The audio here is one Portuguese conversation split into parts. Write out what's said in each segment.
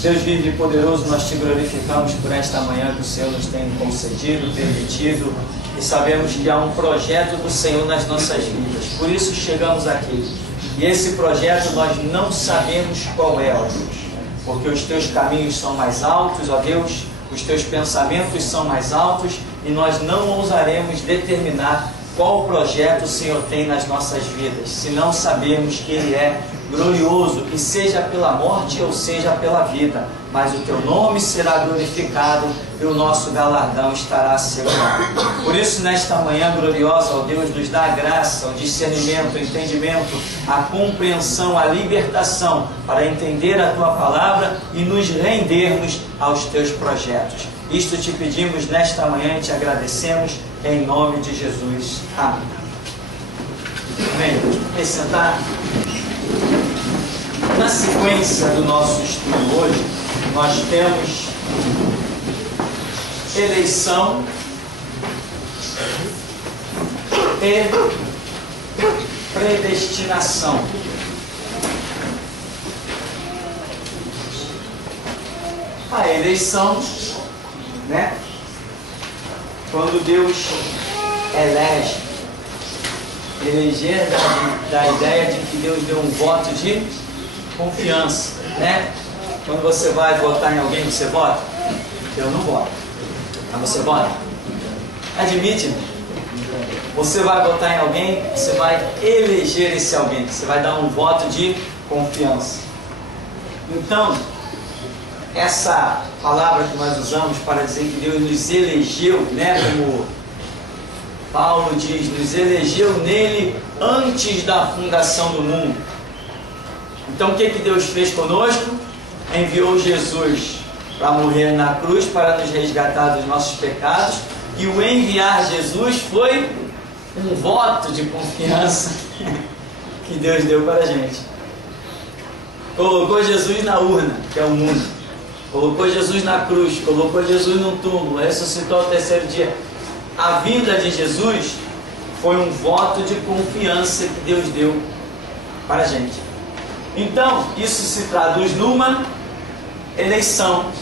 Deus vive e poderoso, nós te glorificamos por esta manhã que o Senhor nos tem concedido, permitido, e sabemos que há um projeto do Senhor nas nossas vidas. Por isso chegamos aqui. E esse projeto nós não sabemos qual é, ó Deus, porque os teus caminhos são mais altos, ó Deus, os teus pensamentos são mais altos, e nós não ousaremos determinar qual projeto o Senhor tem nas nossas vidas, se não sabemos que Ele é glorioso, que seja pela morte ou seja pela vida, mas o teu nome será glorificado e o nosso galardão estará assegurado. Por isso, nesta manhã gloriosa, ó Deus, nos dá a graça, o discernimento, o entendimento, a compreensão, a libertação para entender a tua palavra e nos rendermos aos teus projetos. Isto te pedimos nesta manhã e te agradecemos em nome de Jesus. Amém. Amém. Vamos sentar. Na sequência do nosso estudo hoje, nós temos eleição e predestinação. A eleição, né? Quando Deus elege, eleger da ideia de que Deus deu um voto de confiança, né? Quando você vai votar em alguém, você vota? Eu não voto. Mas você vota? Admite-me. Você vai votar em alguém, você vai eleger esse alguém. Você vai dar um voto de confiança. Então, essa palavra que nós usamos para dizer que Deus nos elegeu, né? Como Paulo diz, nos elegeu nele antes da fundação do mundo. Então o que Deus fez conosco? Enviou Jesus para morrer na cruz, para nos resgatar dos nossos pecados, e o enviar Jesus foi um voto de confiança que Deus deu para a gente. Colocou Jesus na urna, que é o mundo, colocou Jesus na cruz, colocou Jesus no túmulo, ressuscitou ao terceiro dia. A vinda de Jesus foi um voto de confiança que Deus deu para a gente. Então, isso se traduz numa eleição.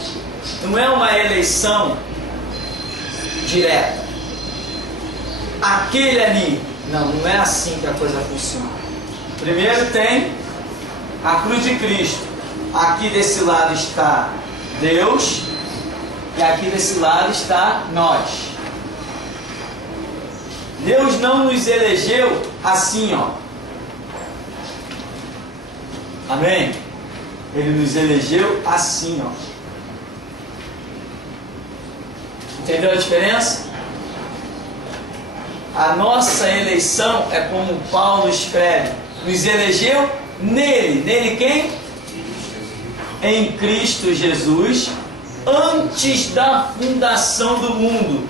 Não é uma eleição direta. Aquele ali. Não, não é assim que a coisa funciona. Primeiro tem a cruz de Cristo. Aqui desse lado está Deus e aqui desse lado está nós. Deus não nos elegeu assim, ó. Amém? Ele nos elegeu assim, ó. Entendeu a diferença? A nossa eleição é como Paulo escreve. Nos elegeu nele. Nele quem? Em Cristo Jesus, antes da fundação do mundo.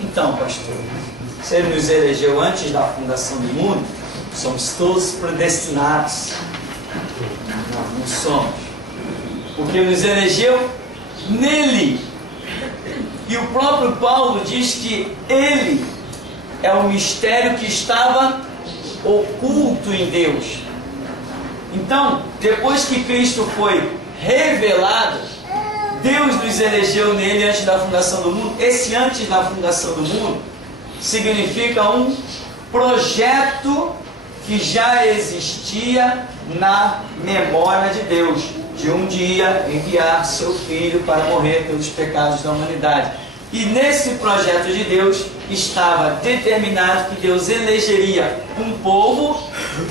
Então, pastor, se Ele nos elegeu antes da fundação do mundo, somos todos predestinados. Não somos. Porque nos elegeu nele. E o próprio Paulo diz que Ele é o mistério que estava oculto em Deus. Então, depois que Cristo foi revelado, Deus nos elegeu nele antes da fundação do mundo. Esse antes da fundação do mundo significa um projeto que já existia na memória de Deus, de um dia enviar seu Filho para morrer pelos pecados da humanidade. E nesse projeto de Deus estava determinado que Deus elegeria um povo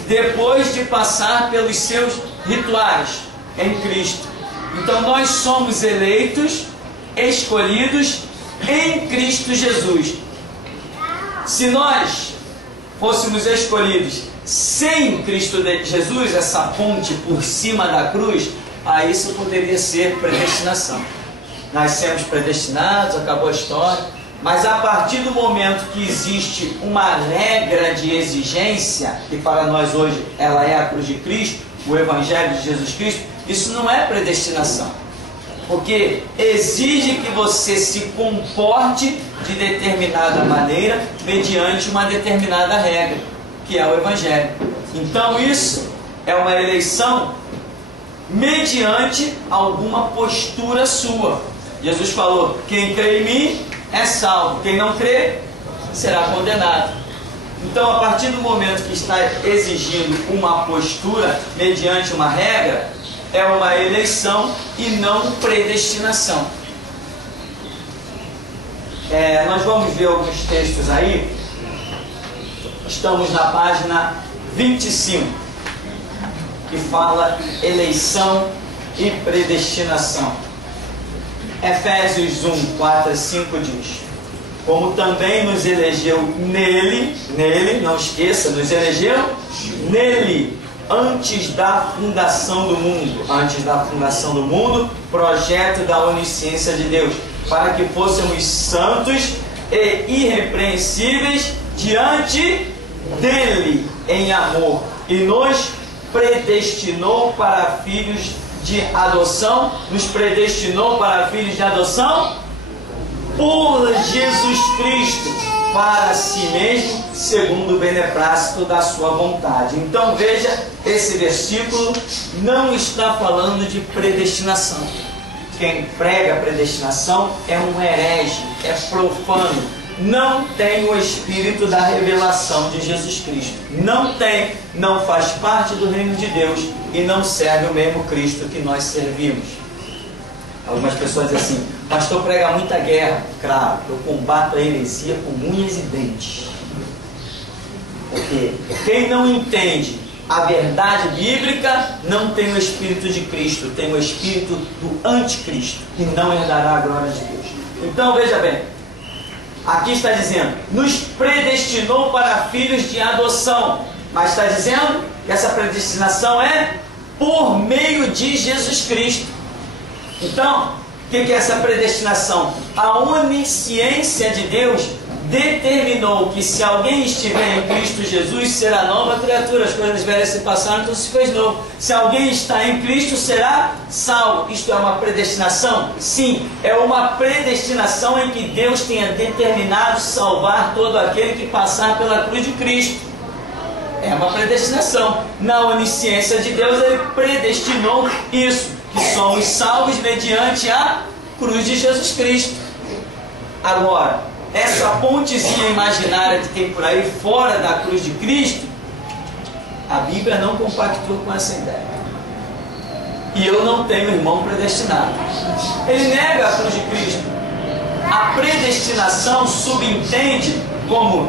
depois de passar pelos seus rituais em Cristo. Então nós somos eleitos, escolhidos em Cristo Jesus. Se nós fôssemos escolhidos sem Cristo Jesus, essa ponte por cima da cruz, aí isso poderia ser predestinação. Nascemos predestinados, acabou a história. Mas a partir do momento que existe uma regra de exigência, que para nós hoje ela é a cruz de Cristo, o Evangelho de Jesus Cristo, isso não é predestinação. Porque exige que você se comporte de determinada maneira, mediante uma determinada regra, que é o Evangelho. Então isso é uma eleição mediante alguma postura sua. Jesus falou: quem crê em mim é salvo, quem não crê será condenado. Então, a partir do momento que está exigindo uma postura mediante uma regra, é uma eleição e não predestinação. Nós vamos ver alguns textos aí. Estamos na página 25, que fala eleição e predestinação. Efésios 1, 4 a 5 diz: como também nos elegeu nele, não esqueça, nos elegeu nele, antes da fundação do mundo, projeto da onisciência de Deus, para que fôssemos santos e irrepreensíveis diante dele em amor, e nos predestinou para filhos de adoção, por Jesus Cristo, para si mesmo, segundo o beneplácito da sua vontade. Então veja, esse versículo não está falando de predestinação. Quem prega a predestinação é um herege, é profano, não tem o espírito da revelação de Jesus Cristo. Não faz parte do reino de Deus e não serve o mesmo Cristo que nós servimos. Algumas pessoas dizem assim: pastor prega muita guerra. Claro, eu combato a heresia com unhas e dentes. Porque quem não entende a verdade bíblica não tem o Espírito de Cristo, tem o Espírito do anticristo, e não herdará a glória de Deus. Então veja bem, aqui está dizendo: nos predestinou para filhos de adoção, mas está dizendo que essa predestinação é por meio de Jesus Cristo. Então, o que é essa predestinação? A onisciência de Deus determinou que se alguém estiver em Cristo Jesus, será nova criatura, as coisas velhas se passaram, então se fez novo. Se alguém está em Cristo, será salvo. Isto é uma predestinação? Sim, é uma predestinação em que Deus tenha determinado salvar todo aquele que passar pela cruz de Cristo. É uma predestinação. Na onisciência de Deus, Ele predestinou isso, que somos salvos mediante a cruz de Jesus Cristo. Agora, essa pontezinha imaginária que tem por aí fora da cruz de Cristo, a Bíblia não compactua com essa ideia. E eu não tenho irmão predestinado. Ele nega a cruz de Cristo. A predestinação subentende,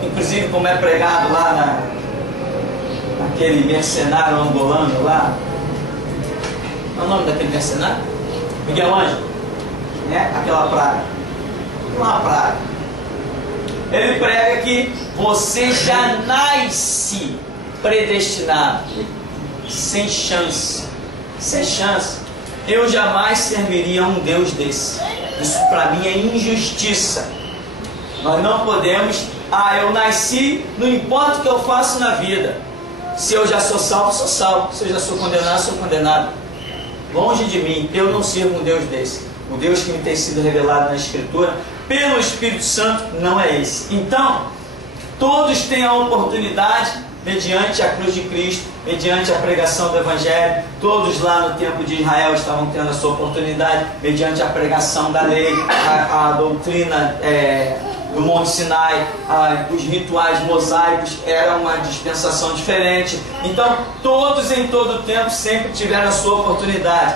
inclusive como é pregado lá naquele mercenário angolano lá. Qual é o nome daquele mercenário? Miguel Ângelo. Aquela praga. Uma praga. Ele prega que você já nasce predestinado, sem chance. Sem chance. Eu jamais serviria a um Deus desse. Isso para mim é injustiça. Nós não podemos: eu nasci, não importa o que eu faço na vida. Se eu já sou salvo, sou salvo. Se eu já sou condenado, sou condenado. Longe de mim, eu não sirvo um Deus desse. O Deus que me tem sido revelado na Escritura pelo Espírito Santo não é esse. Então, todos têm a oportunidade, mediante a cruz de Cristo, mediante a pregação do Evangelho. Todos lá no tempo de Israel estavam tendo a sua oportunidade, mediante a pregação da lei, a doutrina do Monte Sinai, os rituais mosaicos, era uma dispensação diferente. Então, todos em todo o tempo sempre tiveram a sua oportunidade.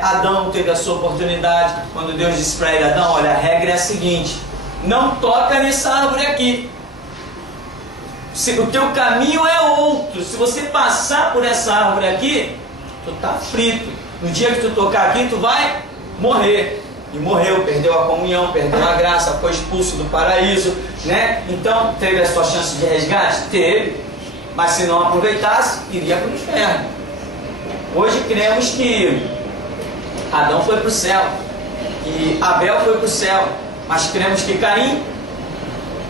Adão teve a sua oportunidade, quando Deus disse para ele: Adão, olha, a regra é a seguinte, não toca nessa árvore aqui. O teu caminho é outro. Se você passar por essa árvore aqui, tu está frito. No dia que tu tocar aqui, tu vai morrer. E morreu, perdeu a comunhão, perdeu a graça, foi expulso do paraíso, né? Então, teve a sua chance de resgate? Teve. Mas se não aproveitasse, iria para o inferno. Hoje cremos que Adão foi para o céu, que Abel foi para o céu, mas cremos que Caim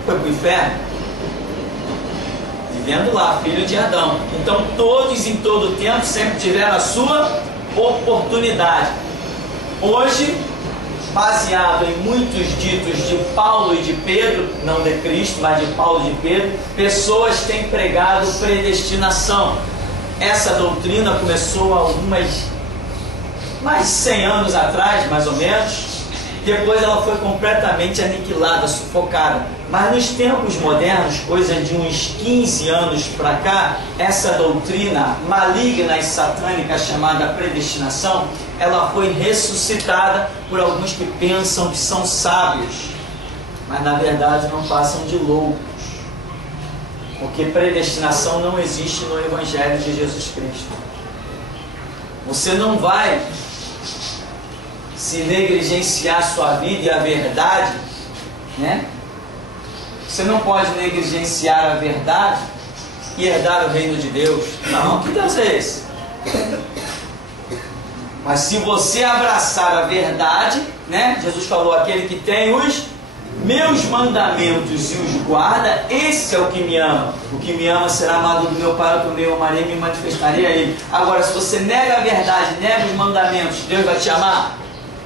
foi para o inferno, vivendo lá, filho de Adão. Então, todos em todo o tempo sempre tiveram a sua oportunidade. Hoje, baseado em muitos ditos de Paulo e de Pedro, não de Cristo, mas de Paulo e de Pedro, pessoas têm pregado predestinação. Essa doutrina começou há algumas mais de 100 anos atrás, mais ou menos. Depois ela foi completamente aniquilada, sufocada. Mas nos tempos modernos, coisa de uns 15 anos para cá, essa doutrina maligna e satânica chamada predestinação, ela foi ressuscitada por alguns que pensam que são sábios, mas na verdade não passam de loucos. Porque predestinação não existe no Evangelho de Jesus Cristo. Você não vai se negligenciar sua vida e a verdade, né? Você não pode negligenciar a verdade e herdar o reino de Deus. Não, que Deus é esse? Mas se você abraçar a verdade, né? Jesus falou, aquele que tem os meus mandamentos e os guarda, esse é o que me ama. O que me ama será amado do meu Pai, o que eu amarei e me manifestarei a Ele. Agora, se você nega a verdade, nega os mandamentos, Deus vai te amar?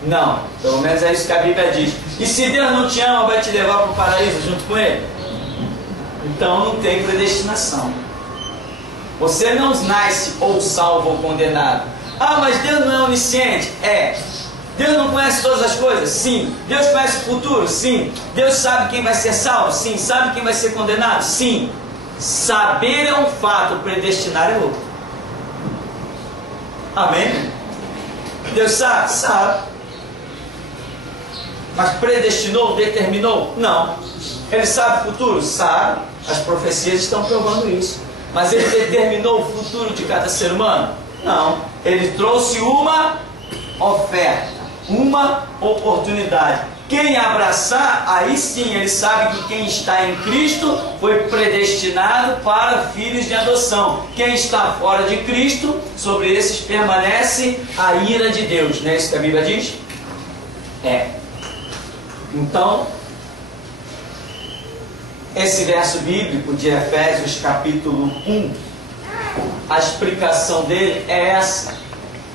Não, pelo menos é isso que a Bíblia diz. E se Deus não te ama, vai te levar para o paraíso junto com Ele? Então não tem predestinação. Você não nasce ou salvo ou condenado. Ah, mas Deus não é onisciente? É. Deus não conhece todas as coisas? Sim. Deus conhece o futuro? Sim. Deus sabe quem vai ser salvo? Sim. Sabe quem vai ser condenado? Sim. Saber é um fato, predestinar é outro. Amém? Deus sabe? Sabe. Mas predestinou, determinou? Não. Ele sabe o futuro? Sabe. As profecias estão provando isso. Mas ele determinou o futuro de cada ser humano? Não. Ele trouxe uma oferta, uma oportunidade. Quem abraçar, aí sim ele sabe que quem está em Cristo foi predestinado para filhos de adoção. Quem está fora de Cristo, sobre esses permanece a ira de Deus. Não é isso que a Bíblia diz? É. Então, esse verso bíblico de Efésios capítulo 1, a explicação dele é essa.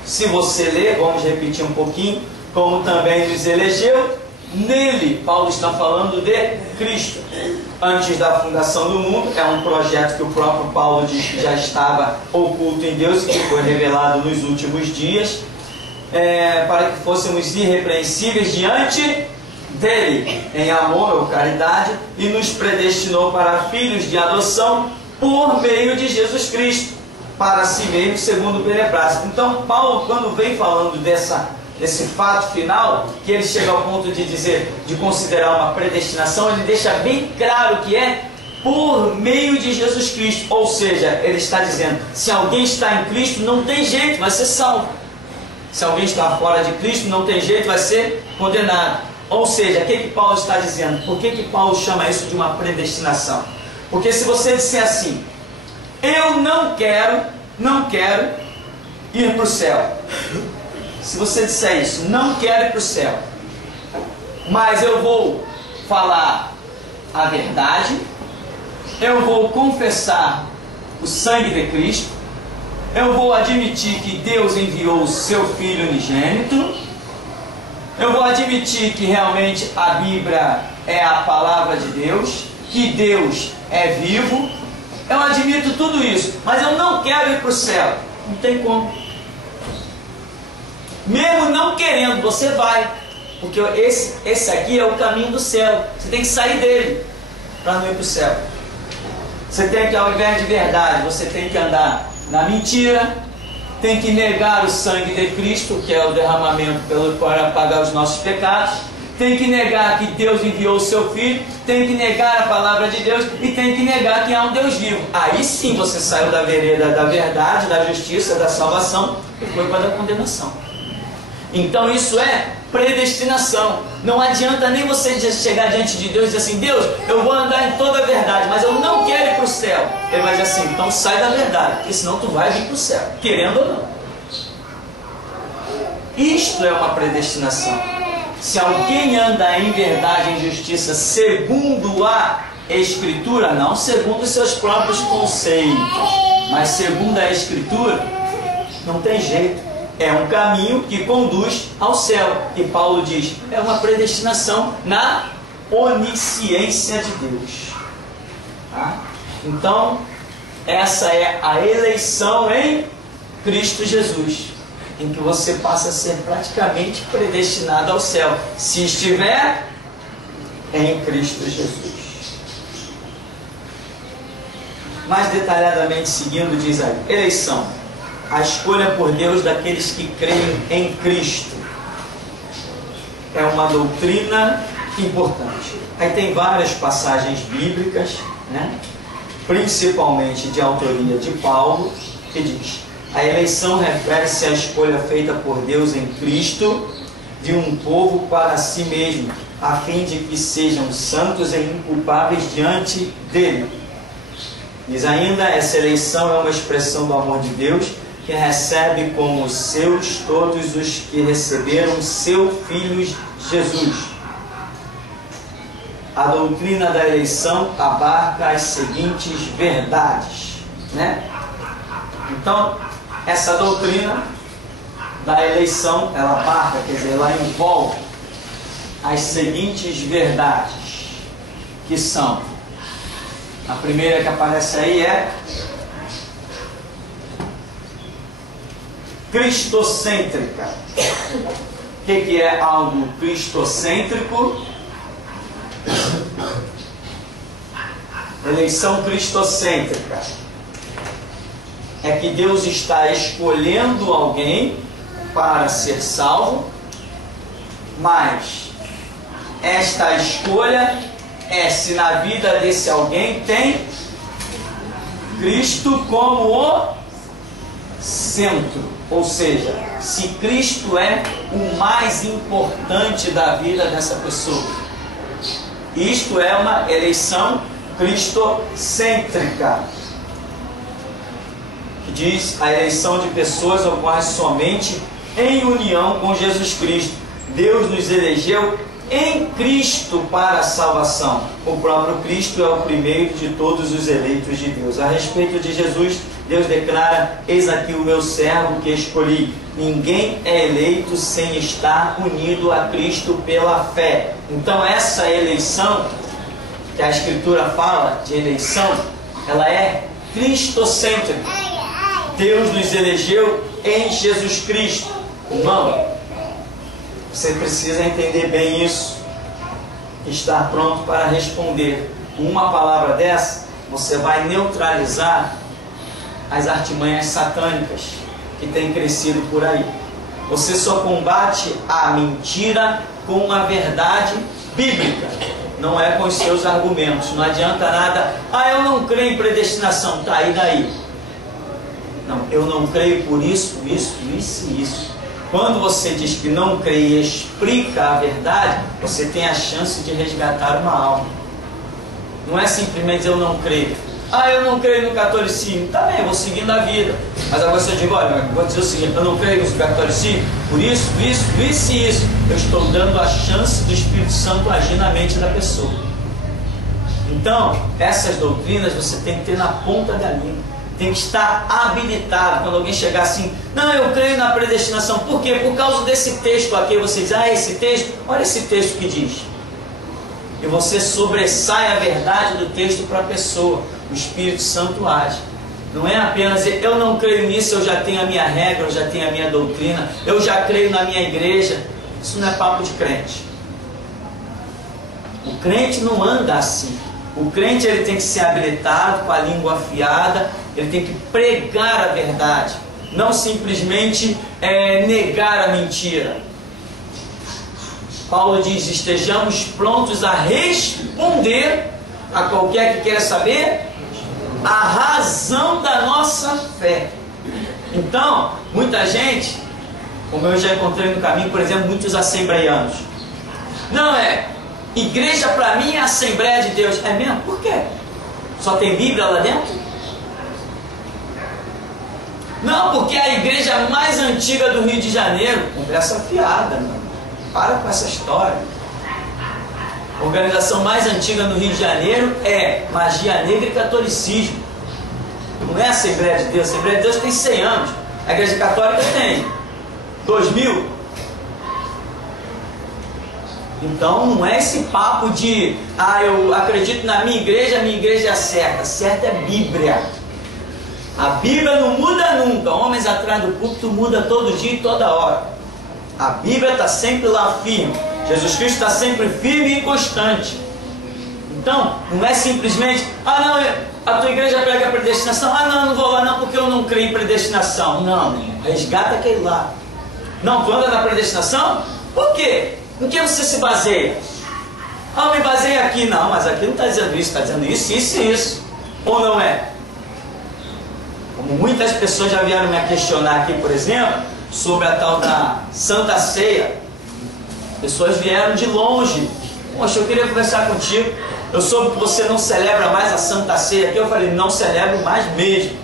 Se você ler, vamos repetir um pouquinho, como também nos elegeu, nele, Paulo está falando de Cristo. Antes da fundação do mundo, é um projeto que o próprio Paulo diz que já estava oculto em Deus e que foi revelado nos últimos dias, para que fôssemos irrepreensíveis diante dele, em amor ou caridade, e nos predestinou para filhos de adoção por meio de Jesus Cristo, para si mesmo, segundo o beneplácito. Então, Paulo, quando vem falando desse fato final, que ele chega ao ponto de dizer, de considerar uma predestinação, ele deixa bem claro que é por meio de Jesus Cristo. Ou seja, ele está dizendo, se alguém está em Cristo, não tem jeito, vai ser salvo. Se alguém está fora de Cristo, não tem jeito, vai ser condenado. Ou seja, o que Paulo está dizendo? Por que Paulo chama isso de uma predestinação? Porque se você disser assim, eu não quero ir para o céu. Se você disser isso, não quero ir para o céu, mas eu vou falar a verdade, eu vou confessar o sangue de Cristo, eu vou admitir que Deus enviou o seu Filho unigênito, eu vou admitir que realmente a Bíblia é a palavra de Deus, que Deus é vivo, eu admito tudo isso, mas eu não quero ir para o céu. Não tem como. Mesmo não querendo, você vai. Porque esse aqui é o caminho do céu. Você tem que sair dele para não ir para o céu. Você tem que, ao invés de verdade, você tem que andar na mentira, tem que negar o sangue de Cristo, que é o derramamento para pagar os nossos pecados, tem que negar que Deus enviou o seu Filho, tem que negar a palavra de Deus e tem que negar que há um Deus vivo. Aí sim você saiu da vereda da verdade, da justiça, da salvação e foi para a condenação. Então isso é predestinação. Não adianta nem você chegar diante de Deus e dizer assim, Deus, eu vou andar em toda a verdade, mas eu não quero ir para o céu. Ele vai dizer assim, então sai da verdade, porque senão tu vai vir para o céu, querendo ou não. Isto é uma predestinação. Se alguém anda em verdade e em justiça segundo a Escritura, não segundo os seus próprios conceitos, mas segundo a Escritura, não tem jeito. É um caminho que conduz ao céu. E Paulo diz, é uma predestinação na onisciência de Deus. Tá? Então, essa é a eleição em Cristo Jesus. em que você passa a ser praticamente predestinado ao céu, se estiver em Cristo Jesus. Mais detalhadamente seguindo, diz aí: eleição, a escolha por Deus daqueles que creem em Cristo. É uma doutrina importante. Aí tem várias passagens bíblicas, né? Principalmente de autoria de Paulo, que diz: a eleição refere-se à escolha feita por Deus em Cristo de um povo para si mesmo, a fim de que sejam santos e inculpáveis diante dele. Diz ainda: essa eleição é uma expressão do amor de Deus, que recebe como seus todos os que receberam seu Filho Jesus. A doutrina da eleição abarca as seguintes verdades, né? Então, essa doutrina da eleição, ela abarca, quer dizer, ela envolve as seguintes verdades, que são: a primeira que aparece aí é cristocêntrica. O que é algo cristocêntrico? Eleição cristocêntrica é que Deus está escolhendo alguém para ser salvo, mas esta escolha é se na vida desse alguém tem Cristo como o centro, ou seja, se Cristo é o mais importante da vida dessa pessoa. Isto é uma eleição cristocêntrica, que diz: a eleição de pessoas ocorre somente em união com Jesus Cristo. Deus nos elegeu em Cristo para a salvação. O próprio Cristo é o primeiro de todos os eleitos de Deus. A respeito de Jesus, Deus declara: eis aqui o meu servo que escolhi. Ninguém é eleito sem estar unido a Cristo pela fé. Então essa eleição, que a Escritura fala de eleição, ela é cristocêntrica. Deus nos elegeu em Jesus Cristo. Irmão, você precisa entender bem isso, estar pronto para responder. Com uma palavra dessa, você vai neutralizar as artimanhas satânicas que têm crescido por aí. Você só combate a mentira com a verdade bíblica, não é com os seus argumentos. Não adianta nada: eu não creio em predestinação. Tá, e daí? Não, eu não creio por isso, isso, isso e isso. Quando você diz que não crê e explica a verdade, você tem a chance de resgatar uma alma. Não é simplesmente eu não creio. Eu não creio no catolicismo. Tá bem, eu vou seguindo a vida. Mas agora você diz: olha, vou dizer o seguinte, eu não creio no catolicismo, por isso, isso, isso e isso. Eu estou dando a chance do Espírito Santo agir na mente da pessoa. Então, essas doutrinas você tem que ter na ponta da língua. Tem que estar habilitado. Quando alguém chegar assim: não, eu creio na predestinação. Por quê? Por causa desse texto aqui. Você diz: esse texto, olha esse texto que diz. E você sobressai a verdade do texto para a pessoa. O Espírito Santo age. Não é apenas dizer: eu não creio nisso, eu já tenho a minha regra, eu já tenho a minha doutrina, eu já creio na minha igreja. Isso não é papo de crente. O crente não anda assim. O crente, ele tem que ser habilitado, com a língua afiada, ele tem que pregar a verdade, não simplesmente negar a mentira. Paulo diz: estejamos prontos a responder a qualquer que queira saber a razão da nossa fé. Então, muita gente, como eu já encontrei no caminho, por exemplo, muitos assembleianos: não, igreja para mim é a Assembleia de Deus. É mesmo? Por quê? Só tem Bíblia lá dentro? Não, porque é a igreja mais antiga do Rio de Janeiro. Conversa fiada, mano. Para com essa história. A organização mais antiga no Rio de Janeiro é Magia Negra e Catolicismo. Não é a Assembleia de Deus. A Assembleia de Deus tem 100 anos. A Igreja Católica tem 2000. Então não é esse papo de eu acredito na minha igreja é a certa. Certa é Bíblia. A Bíblia não muda nunca. Homens atrás do púlpito muda todo dia e toda hora. A Bíblia está sempre lá firme. Jesus Cristo está sempre firme e constante. Então, não é simplesmente, ah não, a tua igreja prega a predestinação, ah não vou lá não porque eu não creio em predestinação. Não, resgata aquele lá. Não, tu anda na predestinação? Por quê? Em que você se baseia? Ah, eu me baseio aqui. Não, mas aqui não está dizendo isso, está dizendo isso, isso e isso. Ou não é? Como muitas pessoas já vieram me questionar aqui, por exemplo, sobre a tal da Santa Ceia. Pessoas vieram de longe. Poxa, eu queria conversar contigo. Eu soube que você não celebra mais a Santa Ceia aqui. Eu falei, não celebro mais mesmo.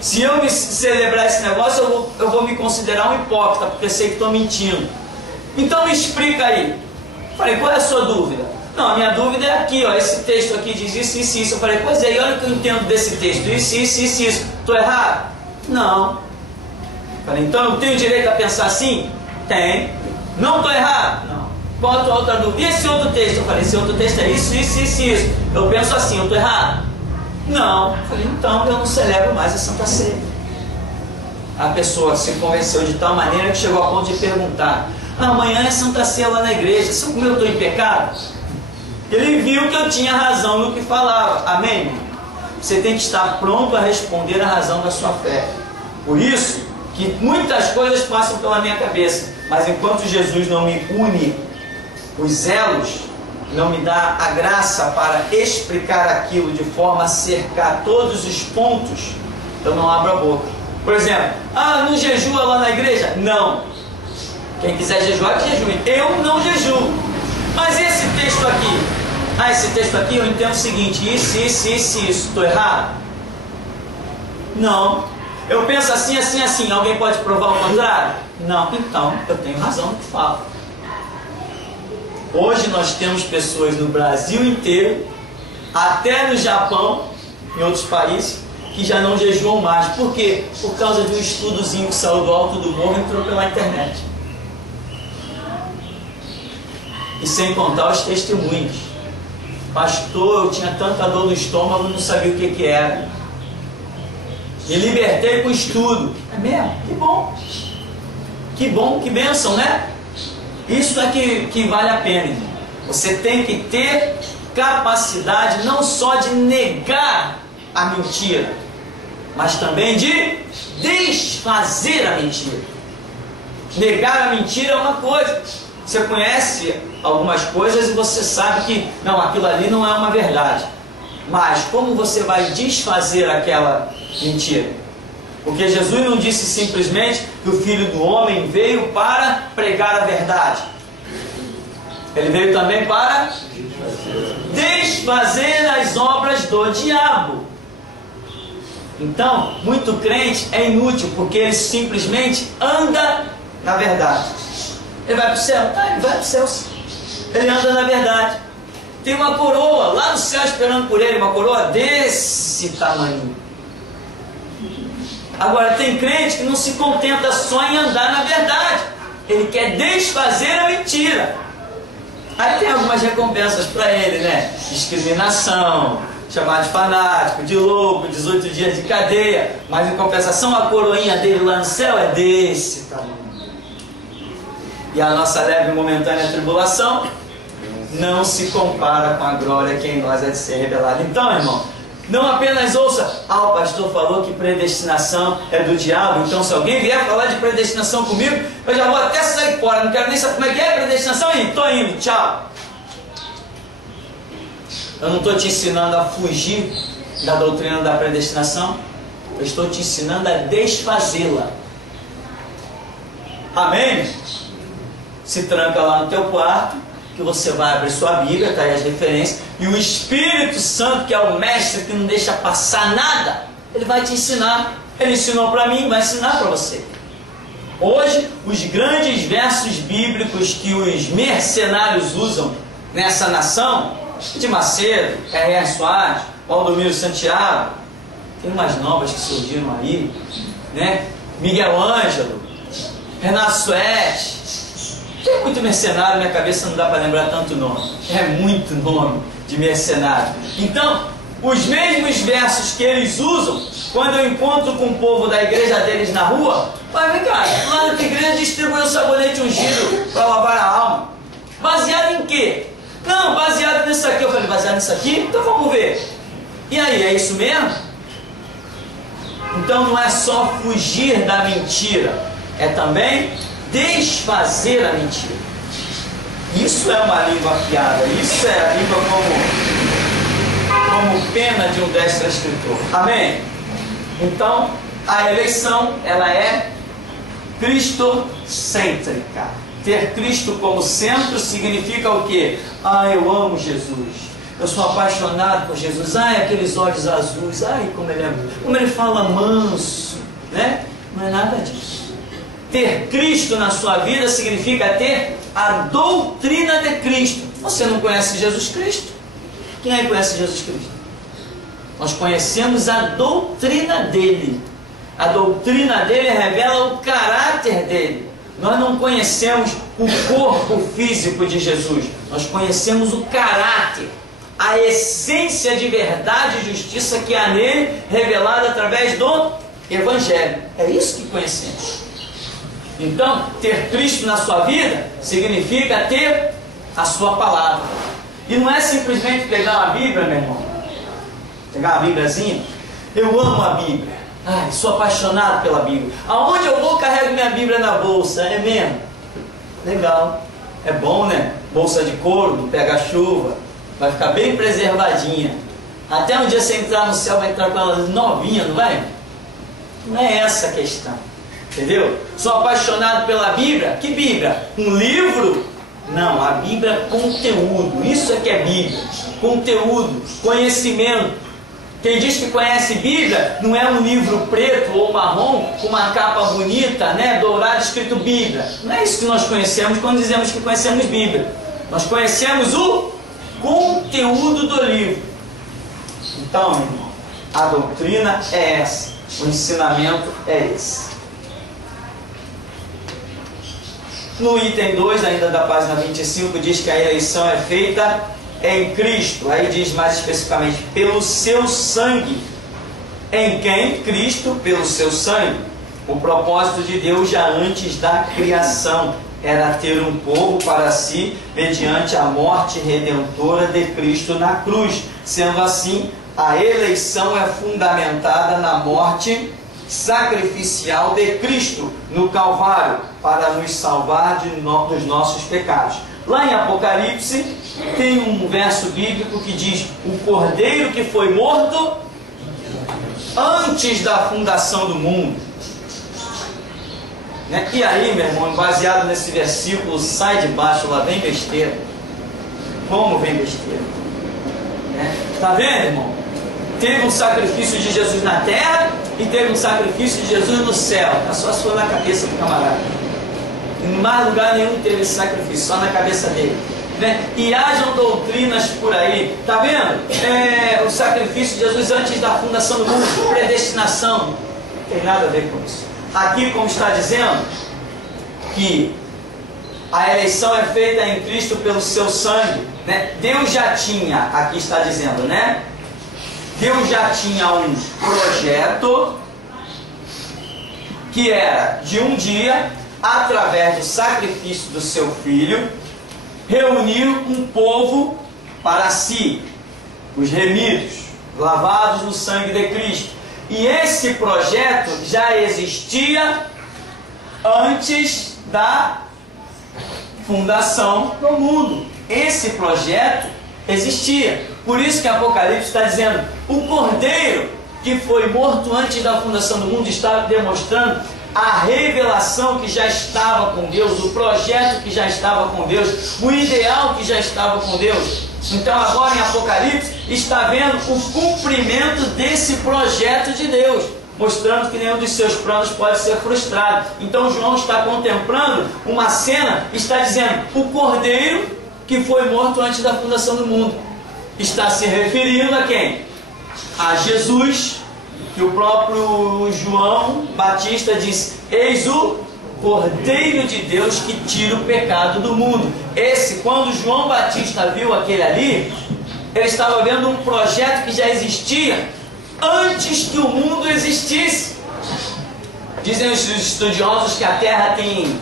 Se eu me celebrar esse negócio, eu vou me considerar um hipócrita, porque sei que estou mentindo. Então me explica aí. Eu falei, qual é a sua dúvida? Não, a minha dúvida é aqui, ó, esse texto aqui diz isso, isso, isso. Eu falei, pois é, e olha o que eu entendo desse texto, isso, isso, isso, isso. Estou errado? Não. Eu falei, então eu tenho direito a pensar assim? Tem. Não estou errado? Não. Qual a tua outra dúvida? E esse outro texto? Eu falei, esse outro texto é isso, isso, isso, isso. Eu penso assim, eu estou errado? Não. Eu falei, então eu não celebro mais a Santa Ceia. A pessoa se convenceu de tal maneira que chegou ao ponto de perguntar, amanhã é Santa Ceia lá na igreja, sabe como eu estou em pecado? Ele viu que eu tinha razão no que falava. Amém? Você tem que estar pronto a responder a razão da sua fé. Por isso que muitas coisas passam pela minha cabeça, mas enquanto Jesus não me une os elos, não me dá a graça para explicar aquilo de forma a cercar todos os pontos, eu não abro a boca. Por exemplo, não jejua lá na igreja? Não. Quem quiser jejuar, que jejue. Eu não jejuo. Mas esse texto aqui? Esse texto aqui eu entendo o seguinte, isso, isso, isso, isso. Estou errado? Não. Eu penso assim, assim, assim. Alguém pode provar o contrário? Não. Então, eu tenho razão no que falo. Hoje nós temos pessoas no Brasil inteiro, até no Japão, em outros países, que já não jejuam mais. Por quê? Por causa de um estudozinho que saiu do alto do morro e entrou pela internet. E sem contar os testemunhos. Pastor, eu tinha tanta dor no estômago, não sabia o que era. Me libertei com o estudo. É mesmo? Que bom. Que bom, que bênção, né? Isso é que vale a pena. Você tem que ter capacidade não só de negar a mentira, mas também de desfazer a mentira. Negar a mentira é uma coisa. Você conhece algumas coisas e você sabe que não, aquilo ali não é uma verdade. Mas como você vai desfazer aquela mentira? Porque Jesus não disse simplesmente que o Filho do Homem veio para pregar a verdade. Ele veio também para desfazer as obras do diabo. Então, muito crente é inútil, porque ele simplesmente anda na verdade. Ele vai para o céu? Tá, ele vai para o céu. Ele anda na verdade. Tem uma coroa lá no céu esperando por ele, uma coroa desse tamanho. Agora, tem crente que não se contenta só em andar na verdade. Ele quer desfazer a mentira. Aí tem algumas recompensas para ele, né? Discriminação, chamar de fanático, de louco, 18 dias de cadeia. Mas em compensação, a coroinha dele lá no céu é desse tamanho. E a nossa leve e momentânea tribulação não se compara com a glória que em nós é de ser revelada. Então, irmão, não apenas ouça, o pastor falou que predestinação é do diabo, então se alguém vier falar de predestinação comigo, eu já vou até sair fora, não quero nem saber como é que é predestinação, e estou indo, tchau. Eu não estou te ensinando a fugir da doutrina da predestinação, eu estou te ensinando a desfazê-la. Amém? Se tranca lá no teu quarto, que você vai abrir sua Bíblia, tá aí as referências, e o Espírito Santo, que é o mestre que não deixa passar nada, ele vai te ensinar. Ele ensinou para mim, vai ensinar para você. Hoje, os grandes versos bíblicos que os mercenários usam nessa nação, de Macedo, R.R. Soares, Valdomiro Santiago, tem umas novas que surgiram aí, né? Miguel Ângelo, Renato Suete. Tem muito mercenário, minha cabeça não dá para lembrar tanto nome. É muito nome de mercenário. Então, os mesmos versos que eles usam, Quando eu encontro com o povo da igreja deles na rua, vai vem cá, lá na igreja distribuiu o sabonete ungido para lavar a alma. Baseado em quê? Não, baseado nisso aqui. Eu falei, baseado nisso aqui? Então vamos ver. E aí, é isso mesmo? Então não é só fugir da mentira, é também desfazer a mentira. Isso é uma língua afiada, isso é a língua como pena de um destro escritor. Amém? Então, a eleição, ela é cristocêntrica. Ter Cristo como centro significa o quê? Ah, eu amo Jesus. Eu sou apaixonado por Jesus. Ai, aqueles olhos azuis. Ai, como ele fala manso, né? Não é nada disso. Ter Cristo na sua vida significa ter a doutrina de Cristo. Você não conhece Jesus Cristo? Quem aí conhece Jesus Cristo? Nós conhecemos a doutrina dele. A doutrina dele revela o caráter dele. Nós não conhecemos o corpo físico de Jesus. Nós conhecemos o caráter, a essência de verdade e justiça que há nele, revelada através do Evangelho. É isso que conhecemos. Então, ter Cristo na sua vida significa ter a sua palavra. E não é simplesmente pegar uma Bíblia, meu irmão. Pegar uma Bíbliazinha. Eu amo a Bíblia. Ai, sou apaixonado pela Bíblia. Aonde eu vou, carrego minha Bíblia na bolsa. É mesmo? Legal. É bom, né? Bolsa de couro, não pega chuva. Vai ficar bem preservadinha. Até um dia você entrar no céu, vai entrar com ela novinha, não vai? Não é essa a questão. Entendeu? Sou apaixonado pela Bíblia. Que Bíblia? Um livro? Não, a Bíblia é conteúdo. Isso é que é Bíblia. Conteúdo, conhecimento. Quem diz que conhece Bíblia não é um livro preto ou marrom com uma capa bonita, né, dourada, escrito Bíblia. Não é isso que nós conhecemos quando dizemos que conhecemos Bíblia. Nós conhecemos o conteúdo do livro. Então, meu irmão, a doutrina é essa. O ensinamento é esse. No item 2, ainda da página 25, diz que a eleição é feita em Cristo. Aí diz mais especificamente, pelo seu sangue. Em quem? Cristo, pelo seu sangue. O propósito de Deus já antes da criação era ter um povo para si, mediante a morte redentora de Cristo na cruz. Sendo assim, a eleição é fundamentada na morte sacrificial de Cristo no Calvário, para nos salvar dos nossos pecados. Lá em Apocalipse tem um verso bíblico que diz: o cordeiro que foi morto antes da fundação do mundo. Né? E aí, meu irmão, baseado nesse versículo, sai de baixo, lá vem besteira. Como vem besteira? Está vendo, irmão? Teve um sacrifício de Jesus na terra e teve um sacrifício de Jesus no céu. É só se for na cabeça do camarada. Em mais lugar nenhum teve esse sacrifício, só na cabeça dele. Né? E hajam doutrinas por aí. Está vendo? O sacrifício de Jesus antes da fundação do mundo, predestinação. Não tem nada a ver com isso. Aqui, como está dizendo, que a eleição é feita em Cristo pelo seu sangue. Né? Deus já tinha, aqui está dizendo, né? Deus já tinha um projeto que era de um dia, através do sacrifício do seu filho, reunir um povo para si, os remidos, lavados no sangue de Cristo. E esse projeto já existia antes da fundação do mundo. Esse projeto existia. Por isso que Apocalipse está dizendo, o cordeiro que foi morto antes da fundação do mundo está demonstrando a revelação que já estava com Deus, o projeto que já estava com Deus, o ideal que já estava com Deus. Então agora em Apocalipse está vendo o cumprimento desse projeto de Deus, mostrando que nenhum dos seus planos pode ser frustrado. Então João está contemplando uma cena, está dizendo, o cordeiro que foi morto antes da fundação do mundo. Está se referindo a quem? A Jesus, que o próprio João Batista diz, eis o Cordeiro de Deus que tira o pecado do mundo. Esse, quando João Batista viu aquele ali, ele estava vendo um projeto que já existia antes que o mundo existisse. Dizem os estudiosos que a Terra tem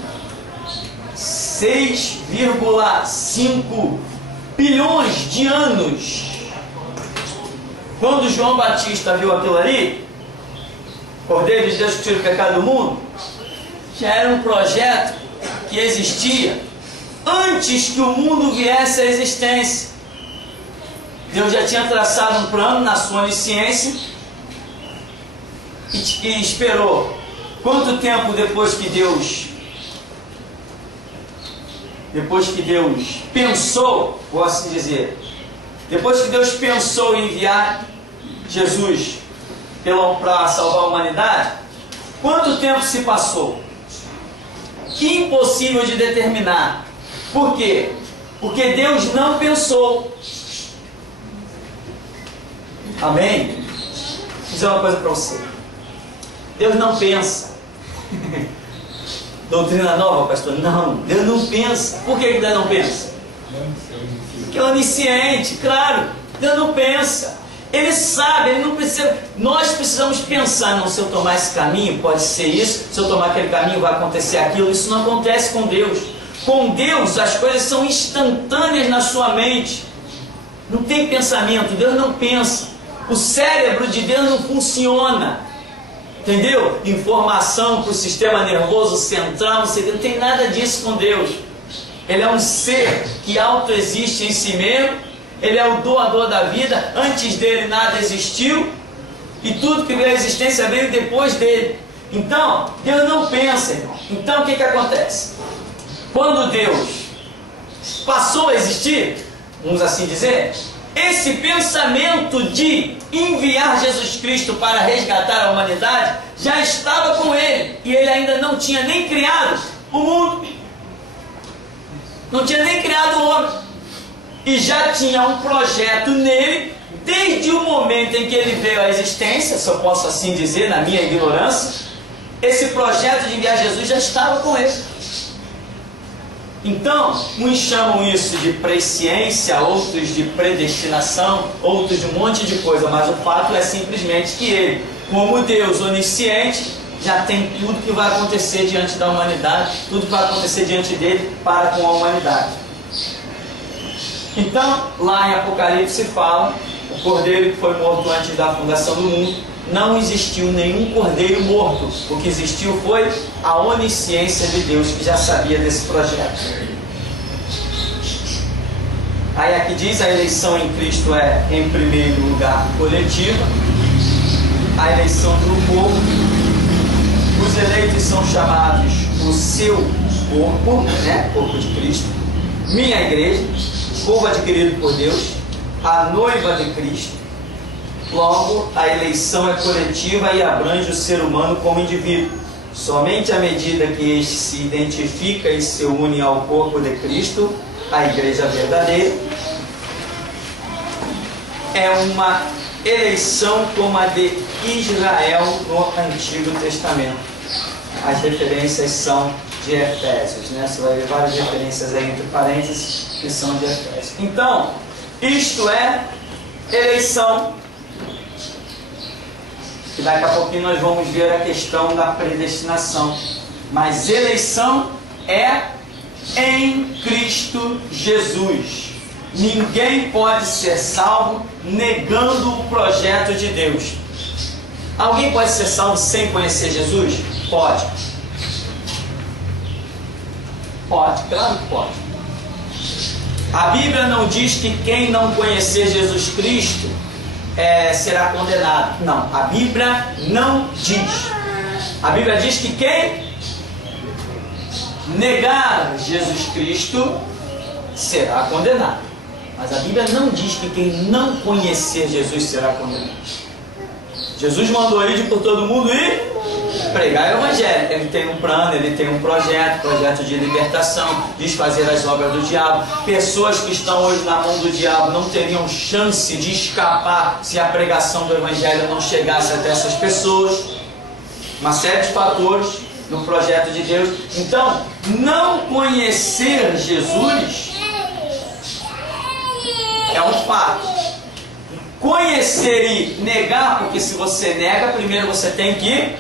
6,5 bilhões de anos. Quando João Batista viu aquilo ali, Cordeiro de Deus que tira o pecado do mundo, já era um projeto que existia antes que o mundo viesse à existência. Deus já tinha traçado um plano na sua onisciência e esperou. Quanto tempo depois que Deus pensou, vou assim dizer, depois que Deus pensou em enviar Jesus para salvar a humanidade, quanto tempo se passou? Impossível de determinar. Por quê? Porque Deus não pensou. Amém? Vou dizer uma coisa para você. Deus não pensa. Doutrina nova, pastor? Não, Deus não pensa. Por que Deus não pensa? Porque é onisciente, claro. Deus não pensa. Ele sabe, ele não precisa. Nós precisamos pensar, não, se eu tomar esse caminho, pode ser isso, se eu tomar aquele caminho, vai acontecer aquilo. Isso não acontece com Deus. Com Deus, as coisas são instantâneas na sua mente. Não tem pensamento, Deus não pensa. O cérebro de Deus não funciona. Entendeu? Informação para o sistema nervoso central, não tem nada disso com Deus. Ele é um ser que autoexiste em si mesmo. Ele é o doador da vida. Antes dele nada existiu. E tudo que veio à existência veio depois dele. Então, Deus não pensa, irmão. Então, o que acontece? Quando Deus passou a existir, vamos assim dizer, esse pensamento de enviar Jesus Cristo para resgatar a humanidade já estava com ele. E ele ainda não tinha nem criado o mundo. Não tinha nem criado o homem. E já tinha um projeto nele, desde o momento em que ele veio à existência, se eu posso assim dizer, na minha ignorância, esse projeto de enviar Jesus já estava com ele. Então, uns chamam isso de presciência, outros de predestinação, outros de um monte de coisa, mas o fato é simplesmente que ele, como Deus onisciente, já tem tudo que vai acontecer diante da humanidade, tudo que vai acontecer diante dele para com a humanidade. Então, lá em Apocalipse fala, o cordeiro que foi morto antes da fundação do mundo, não existiu nenhum cordeiro morto. O que existiu foi a onisciência de Deus, que já sabia desse projeto. Aí aqui diz, a eleição em Cristo é, em primeiro lugar, coletiva. A eleição do povo. Os eleitos são chamados o seu corpo, né? Corpo de Cristo. Minha igreja, povo adquirido por Deus, a noiva de Cristo. Logo, a eleição é coletiva e abrange o ser humano como indivíduo. Somente à medida que este se identifica e se une ao corpo de Cristo, a igreja verdadeira, é uma eleição como a de Israel no Antigo Testamento. As referências são de Efésios, né? Você vai ver várias referências aí entre parênteses que são de Efésios. Então, isto é eleição. E daqui a pouquinho nós vamos ver a questão da predestinação. Mas eleição é em Cristo Jesus. Ninguém pode ser salvo negando o projeto de Deus. Alguém pode ser salvo sem conhecer Jesus? Pode. Pode, claro que pode. A Bíblia não diz que quem não conhecer Jesus Cristo será condenado. Não, a Bíblia não diz. A Bíblia diz que quem negar Jesus Cristo será condenado. Mas a Bíblia não diz que quem não conhecer Jesus será condenado. Jesus mandou ir por todo mundo e pregar o Evangelho. Ele tem um plano, ele tem um projeto de libertação, desfazer as obras do diabo. Pessoas que estão hoje na mão do diabo não teriam chance de escapar se a pregação do Evangelho não chegasse até essas pessoas. Uma série de fatores no projeto de Deus. Então, não conhecer Jesus é um fato. conhecer e negar, porque se você nega, primeiro você tem que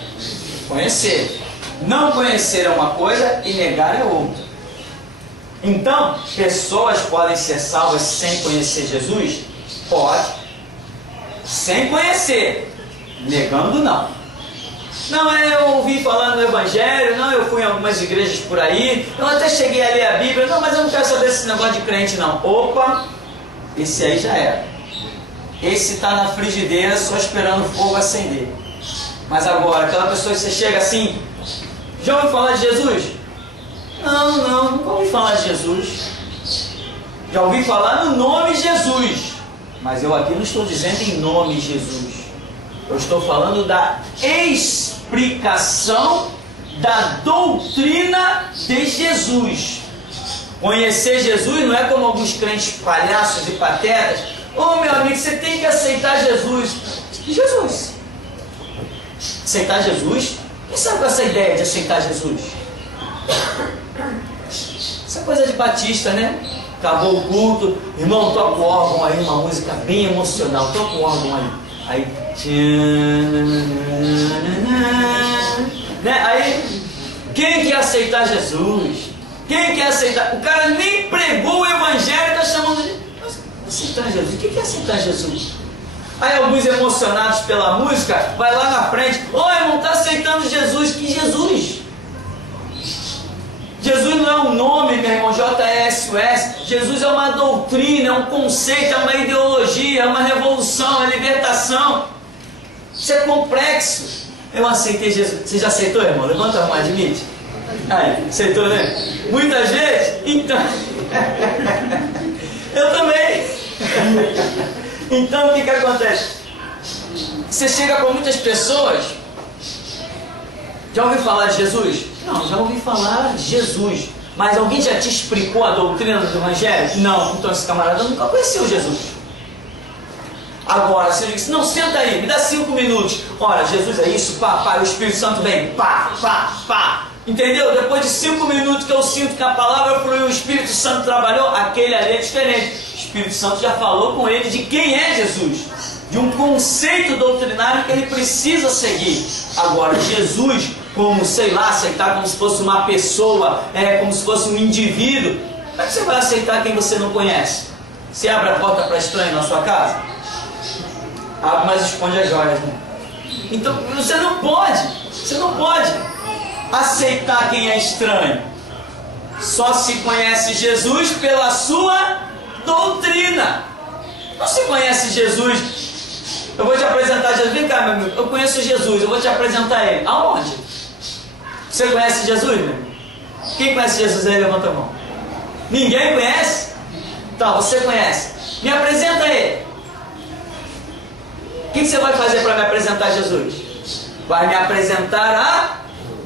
conhecer. Não conhecer é uma coisa e negar é outra. Então, pessoas podem ser salvas sem conhecer Jesus? Pode. Sem conhecer. Negando, não. Não, eu ouvi falar no Evangelho, não, eu fui em algumas igrejas por aí, eu até cheguei a ler a Bíblia, não, mas eu não quero saber desse negócio de crente, não. Opa, esse aí já era. Esse está na frigideira só esperando o fogo acender. Mas agora, aquela pessoa que você chega assim, já ouviu falar de Jesus? Não, nunca ouvi falar de Jesus. Já ouvi falar no nome Jesus. Mas eu aqui não estou dizendo em nome Jesus. Eu estou falando da explicação da doutrina de Jesus. Conhecer Jesus não é como alguns crentes palhaços e patetas. Ô meu amigo, você tem que aceitar Jesus. Jesus. Aceitar Jesus? Quem sabe com essa ideia de aceitar Jesus? Isso é coisa de batista, né? Acabou o culto, irmão, toca o órgão aí, uma música bem emocional, toca o órgão aí. Né? Aí, quem quer aceitar Jesus? Quem quer aceitar? O cara nem pregou o Evangelho, está chamando de aceitar Jesus. O que é aceitar Jesus? Aí alguns emocionados pela música, vai lá na frente, ô irmão, está aceitando Jesus? Que Jesus? Jesus não é um nome, meu irmão, JSUS. Jesus é uma doutrina, é um conceito, é uma ideologia, é uma revolução, é libertação. Isso é complexo. Eu aceitei Jesus. Você já aceitou, irmão? Levanta a mão, admite. Aí, aceitou, né? Muitas vezes? Então. Eu também. Então, o que acontece? Você chega com muitas pessoas. Já ouviu falar de Jesus? Não, já ouvi falar de Jesus. Mas alguém já te explicou a doutrina do Evangelho? Não, então esse camarada nunca conheceu Jesus. Agora, se eu digo assim, não, senta aí, me dá 5 minutos. Ora, Jesus é isso, pá, o Espírito Santo vem, pá. Entendeu? Depois de 5 minutos que eu sinto que a palavra fluiu, o Espírito Santo trabalhou, aquele ali é diferente. O Espírito Santo já falou com ele de quem é Jesus. De um conceito doutrinário que ele precisa seguir. Agora, Jesus, como, sei lá, aceitar como se fosse uma pessoa, como se fosse um indivíduo, como é que você vai aceitar quem você não conhece? Você abre a porta para estranho na sua casa? Abre, mas esconde as joias, né? Então, você não pode aceitar quem é estranho. Só se conhece Jesus pela sua doutrina. Não se conhece Jesus. Eu vou te apresentar Jesus. Vem cá, meu amigo, eu conheço Jesus, eu vou te apresentar ele. Aonde? Você conhece Jesus, meu amigo? Quem conhece Jesus aí? Levanta a mão. Ninguém conhece? Tá, você conhece. Me apresenta ele. O que você vai fazer para me apresentar Jesus? Vai me apresentar a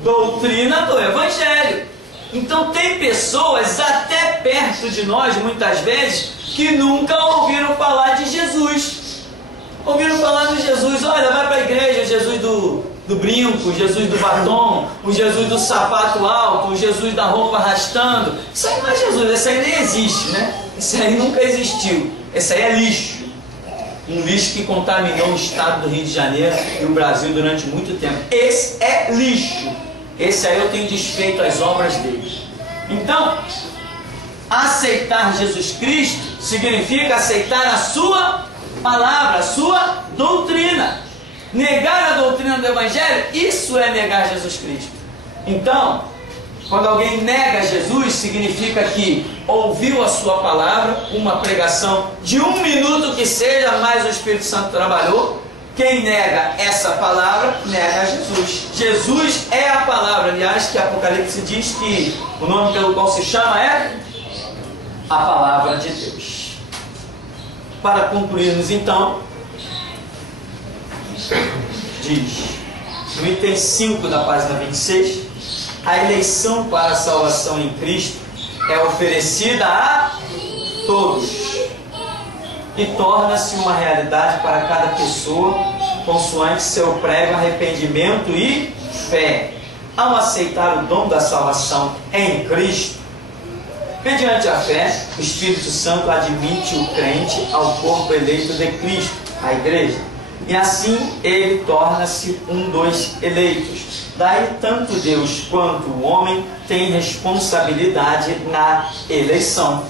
doutrina do Evangelho. Então tem pessoas até perto de nós, muitas vezes, que nunca ouviram falar de Jesus. Ouviram falar de Jesus, olha, vai para a igreja, o Jesus do brinco, o Jesus do batom, o Jesus do sapato alto, o Jesus da roupa arrastando. Isso aí não é Jesus, esse aí nem existe, né? Esse aí nunca existiu. Esse aí é lixo. Um lixo que contaminou o estado do Rio de Janeiro e o Brasil durante muito tempo. Esse é lixo. Esse aí eu tenho desfeito as obras dele. Então, aceitar Jesus Cristo significa aceitar a sua palavra, a sua doutrina. Negar a doutrina do Evangelho, isso é negar Jesus Cristo. Então, quando alguém nega Jesus, significa que ouviu a sua palavra, uma pregação de 1 minuto que seja, mas o Espírito Santo trabalhou. Quem nega essa palavra, nega Jesus. Jesus é a palavra. Aliás, que Apocalipse diz que o nome pelo qual se chama é a palavra de Deus. Para concluirmos então, diz no item 5 da página 26, a eleição para a salvação em Cristo é oferecida a todos e torna-se uma realidade para cada pessoa, consoante seu prévio arrependimento e fé. Ao aceitar o dom da salvação em Cristo, mediante a fé, o Espírito Santo admite o crente ao corpo eleito de Cristo, a igreja. E assim ele torna-se um dos eleitos. Daí tanto Deus quanto o homem têm responsabilidade na eleição.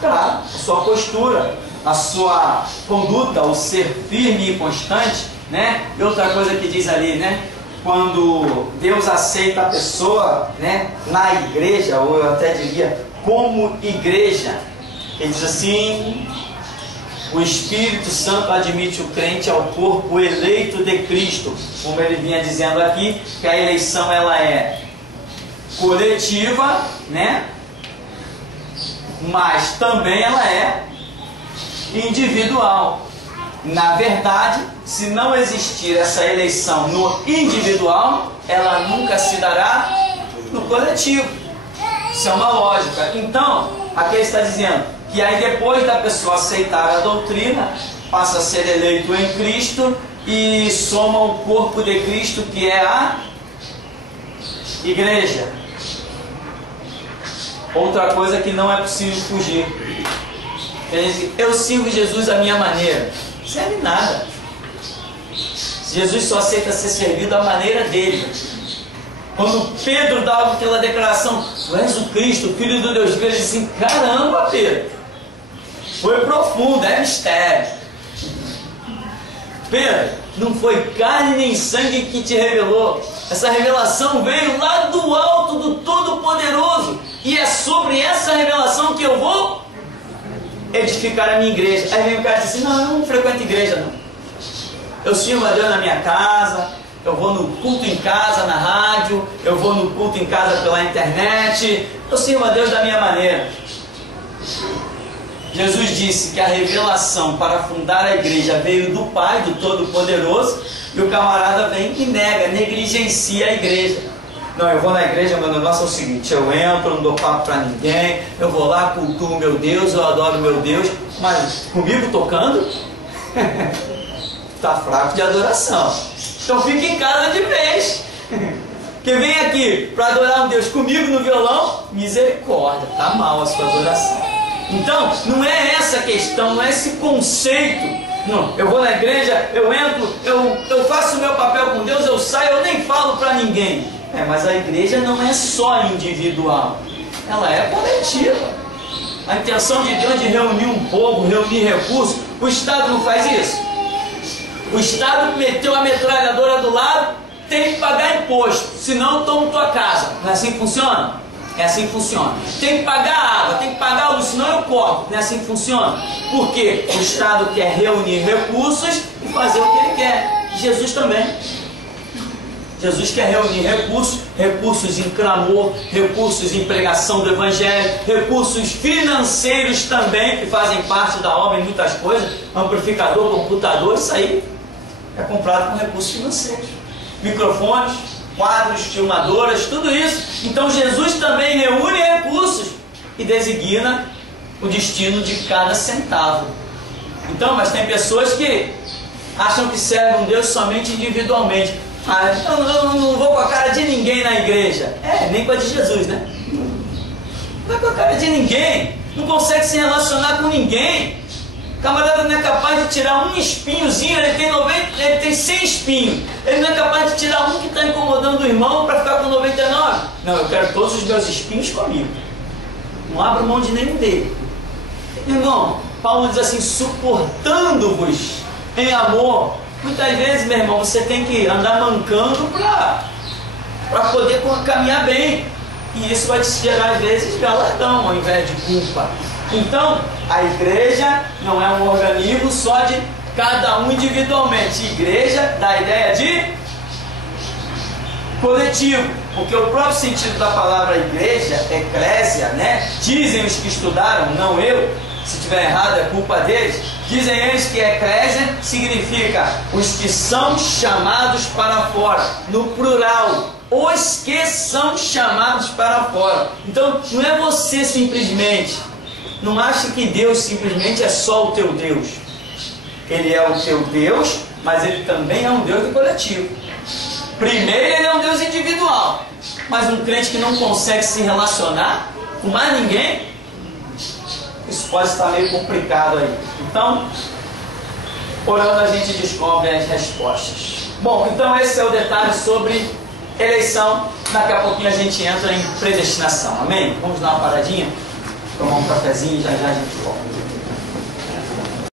Claro, a sua postura, a sua conduta, o ser firme e constante, né? E outra coisa que diz ali, né? Quando Deus aceita a pessoa, né, na igreja, ou eu até diria como igreja, ele diz assim: o Espírito Santo admite o crente ao corpo eleito de Cristo. Como ele vinha dizendo aqui, que a eleição ela é coletiva, né? Mas também ela é individual. Na verdade, se não existir essa eleição no individual, ela nunca se dará no coletivo. Isso é uma lógica. Então, aqui ele está dizendo que aí depois da pessoa aceitar a doutrina, passa a ser eleito em Cristo e soma o corpo de Cristo, que é a igreja. Outra coisa que não é possível fugir. Eu sirvo Jesus à minha maneira. Não serve nada. Jesus só aceita ser servido à maneira dele. Quando Pedro dava aquela declaração: tu és o Cristo, o Filho do Deus vivo, ele disse assim: caramba, Pedro, foi profundo, é mistério. Pedro, não foi carne nem sangue que te revelou. Essa revelação veio lá do alto do Todo-Poderoso. E é sobre essa revelação que eu vou edificar a minha igreja. Aí vem o cara e diz assim: não, eu não frequento igreja não. Eu sirvo a Deus na minha casa, eu vou no culto em casa, na rádio, eu vou no culto em casa pela internet, eu sirvo a Deus da minha maneira. Jesus disse que a revelação para fundar a igreja veio do Pai, do Todo-Poderoso, e o camarada vem e nega, negligencia a igreja. Não, eu vou na igreja, meu negócio é o seguinte: eu entro, não dou papo para ninguém, eu vou lá, cultuo meu Deus, eu adoro meu Deus, mas comigo tocando, está fraco de adoração. Então fica em casa de vez. Quem vem aqui para adorar um Deus comigo no violão, misericórdia, está mal a sua adoração. Então, não é essa a questão, não é esse conceito. Não, eu vou na igreja, eu entro, eu faço o meu papel com Deus, eu saio, eu nem falo para ninguém. Mas a igreja não é só individual, ela é coletiva. A intenção de Deus de reunir um povo, reunir recursos, o Estado não faz isso. O Estado meteu a metralhadora do lado, tem que pagar imposto, senão toma tua casa. Não é assim que funciona? É assim que funciona. Tem que pagar água, tem que pagar luz, senão eu corto. Não é assim que funciona? Porque o Estado quer reunir recursos e fazer o que ele quer. Jesus também. Jesus quer reunir recursos, recursos em clamor, recursos em pregação do Evangelho, recursos financeiros também, que fazem parte da obra em muitas coisas, amplificador, computador, isso aí é comprado com recursos financeiros. Microfones, quadros, filmadoras, tudo isso. Então Jesus também reúne recursos e designa o destino de cada centavo. Então, mas tem pessoas que acham que servem a Deus somente individualmente. Eu não vou com a cara de ninguém na igreja. Nem com a de Jesus, né? Não vai com a cara de ninguém. Não consegue se relacionar com ninguém. O camarada não é capaz de tirar um espinhozinho, ele tem 100 espinhos. Ele não é capaz de tirar um que está incomodando o irmão para ficar com 99. Não, eu quero todos os meus espinhos comigo. Não abro mão de nenhum dele. Irmão, Paulo diz assim: suportando-vos em amor. Muitas vezes, meu irmão, você tem que andar mancando para poder caminhar bem. E isso vai te gerar, às vezes, galardão ao invés de culpa. Então, a igreja não é um organismo só de cada um individualmente. Igreja dá a ideia de coletivo, porque o próprio sentido da palavra igreja, eclésia, né? Dizem os que estudaram, não eu, se estiver errado é culpa deles. Dizem eles que eclésia significa os que são chamados para fora, no plural, os que são chamados para fora. Então, não é você simplesmente. Não ache que Deus simplesmente é só o teu Deus. Ele é o teu Deus, mas ele também é um Deus do coletivo. Primeiro, ele é um Deus individual. Mas um crente que não consegue se relacionar com mais ninguém, isso pode estar meio complicado aí. Então, Orando a gente descobre as respostas. Bom, então esse é o detalhe sobre eleição. Daqui a pouquinho a gente entra em predestinação. Amém? Vamos dar uma paradinha, tomar um cafezinho e já já a gente volta.